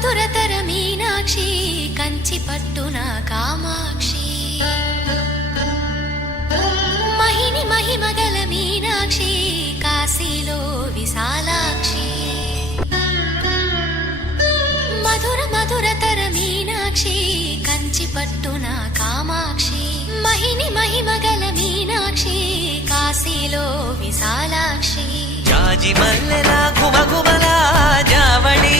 మధురతర మీనాక్షి కంచి పట్టున కామాక్షి మహిని మహిమగల మీనాక్షి కాశీలో విశాలాక్షి మధుర మధురతర మీనాక్షి కంచి పట్టున కామాక్షి మహిని మహిమగల మీనాక్షి కాశీలో విశాలాక్షి జాజి మల్లెల ఘుమఘుమల జావళి